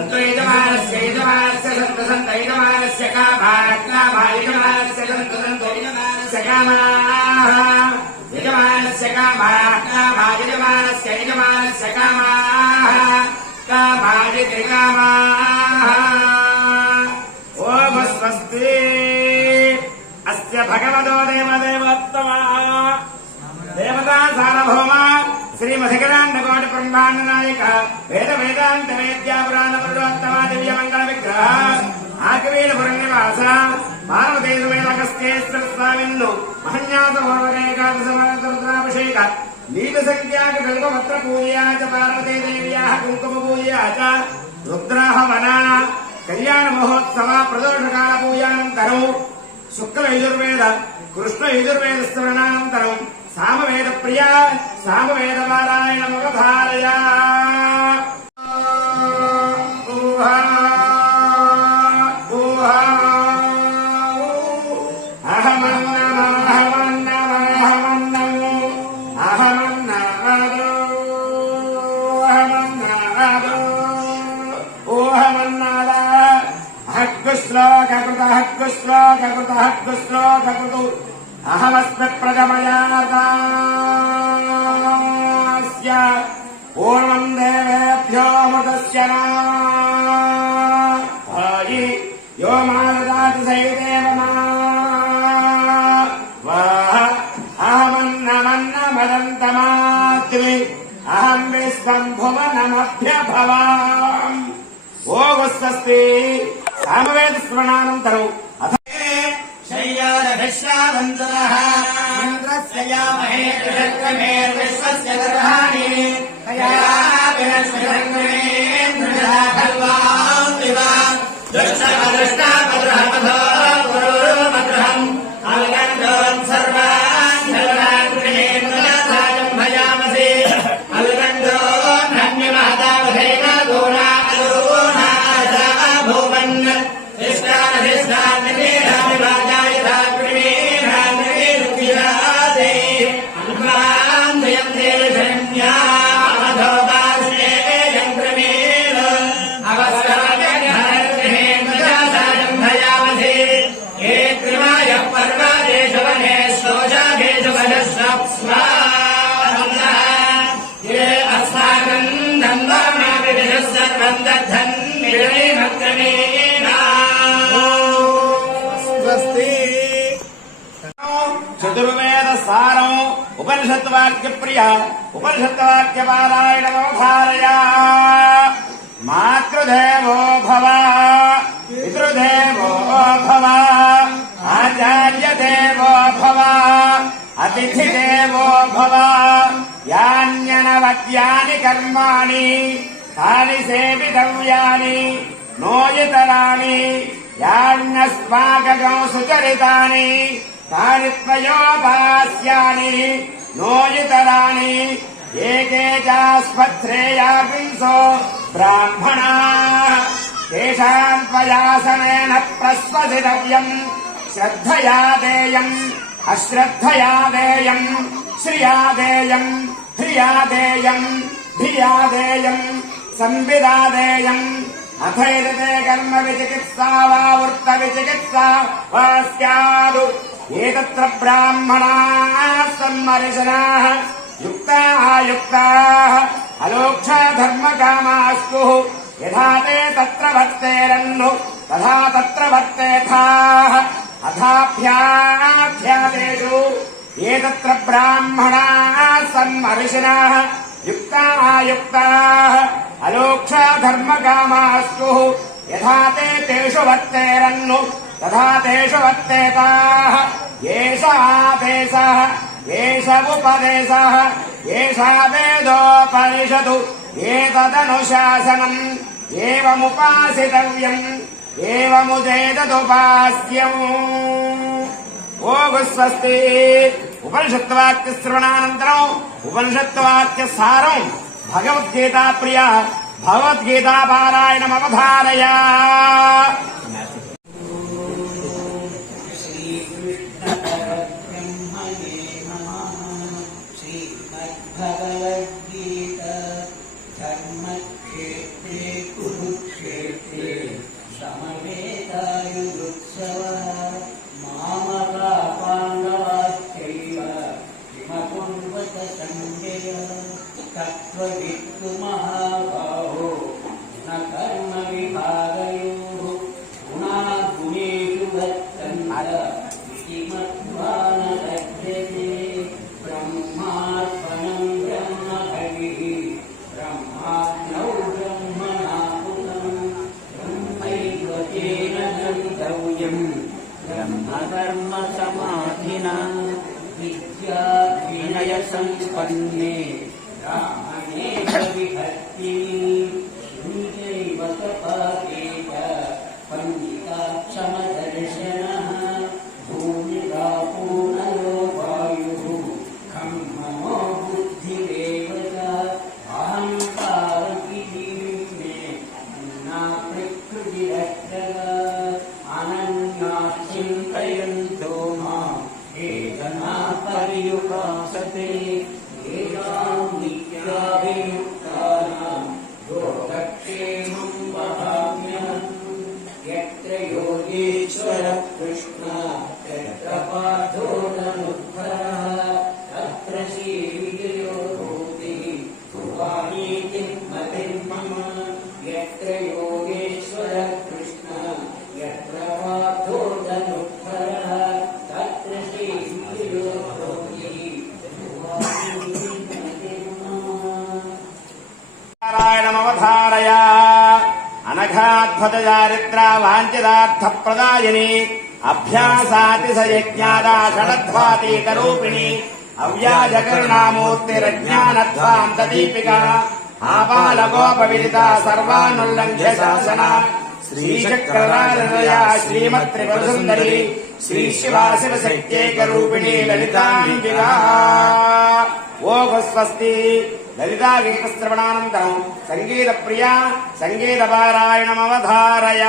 संतो यजमानस्य संतो संतो यजमानस्य कामायजमानस्य संतो संतो यजमानस्य कामाः यजमानस्य कामायजमानस्य यजमानस्य कामाः कामायति कामाः ओम स्वस्ति अस्य भगवतो देवदेवोत्तमा देवता सार्वभौम श्री मधुकरांडकोटि ब्रह्मांड नायक वेद वेदांत वेद्या पुराण पुरुषोत्तम दिव्य मंगल विग्रह आकवीर पुरनिवास पार्वतीश वेदकस्तेश्वर स्वामिन्नु महन्यास भोवरेकादशमरुद्राभिषेक लील संख्याक कल्पपत्र पूजया च पार्वती देव्याः कुंकुम पूजया च रुद्राहवन कल्याण महोत्सव प्रदोषकाल पूजानन्तरं शुक्ल यजुर्वेद कृष्ण यजुर्वेद स्मरणानन्तरं सामवेद प्रिया सामवेद पारायणमवधारया हक्कुश्लोककृतु अहमस्मि प्रथमयादास्य पूर्णं देवेभ्यो मृतस्य नायि यो माददाति सैदेव अहमन्नमन्नमदन्तमाद्रि अहं विश्वं भुवनमभ्यभवाम् ओगु स्वस्ति सामवेद स्मरणानन्तरं शय्यादभिश्रावन्तरः इन्द्रस्य यामहे विश्वस्य गर्भाणि कयाभिरश्मिरङ्गमेन्द्रः खल्वां विवा दुष्टमदृष्टामदृहमधो गुरुर्मदृहम् अलगण्डोन् सर्वान् धर्माग्रहेन्द्रनाथाजम् भजामसि अलगण्डोन् हन्यमहतावधेन दूना अदूना आशा भूवन् चतुर्वेद सारं उपनिषद्वाक्य प्रिय उपनिषद्वाक्य पारायणमवधारया मातृदेवो भव पितृदेवो भव आचार्यदेवो भव अतिथिदेवो भव यान्यनवद्यानि कर्माणि तानि सेवितव्यानि नोयितराणि यान्यस्माकं सुचरितानि तानि त्वयोपास्यानि नोयितराणि एके चास्मत्श्रेयापुंसो ब्राह्मणाः तेषां त्वयासनेन प्रस्वसितव्यम् श्रद्धया देयम् अश्रद्धया देयम् श्रिया देयम् ह्रिया देयम् धिया देयम् संविदा देयम् अथैरते कर्म विचिकित्सा वा वृत्त विचिकित्सा वा स्यादु एतत्र ब्राह्मणाः सम्मर्शनाः युक्ताः युक्ताः अलोक्षा धर्मकामास्तु यथा ते तत्र वर्तेरन्नु तथा तत्र वर्तेथाः अथाभ्याभ्यादेषु एतत्र ब्राह्मणाः सम्मर्शनाः युक्ताः युक्ताः अलोक्षा धर्मकामास्तु यथा ते तेषु वर्तेरन्नु तथा तेषु वर्तेताः एष आदेशः एष उपदेशः एषा वेदोपनिषदु एतदनुशासनम् एवमुपासितव्यम् एवमुदेतदुपास्यम् ओगु स्वस्ति उपनिषद्वाक्य श्रवणानन्तरम् उपनिषद्वाक्य सारम् भगवद्गीता प्रिया भगवद्गीता पारायणमवधारया भगवद्गीता धर्मक्षेत्रे कुरुक्षेत्रे पन्ने ब्राह्मणे विभक्ति शुञ्चैव कपालेन पण्डिताक्षमदर्शनः भूमिरापूर्णयो वायुः खं मनो बुद्धिरेव च अहङ्कारमिति मे अन्ना प्रकृतिरक्षः अनन्याश्चिन्तयन्तो माम् एतना पर्युपासते येषां नित्याभियुक्तानां योगक्षेमं वहाम्यहम् यत्र योगेश्वरः कृष्णः यत्र पार्थो धनुर्धरः तत्र श्रीविजयो भूतिः सुवाणीति मतिर्मम यत्र योगेश्वरः कृष्णः यत्र पार्थो धनुर्धरः तत्र श्रीविजयो भूतिः सुवाणीति मतिर्मम। नारायणमवधारय अनघाद्भुतचारित्रा वाञ्छितार्थप्रदायिनी अभ्यासातिशयज्ञादा षडध्वातीतरूपिणी अव्याजकरुणामूर्तिरज्ञानध्वान्तदीपिका आपालगोपविदिता सर्वानुल्लङ्घ्य शासना श्रीचक्रराजया श्रीमत्त्रिपुरसुन्दरी श्रीशिवाशिवशक्त्यैकरूपिणी ललिताम्बिका। ओघ स्वस्ति ललिता गीतश्रवणानन्तरं संगीतप्रिया संगीतपारायणमवधारय।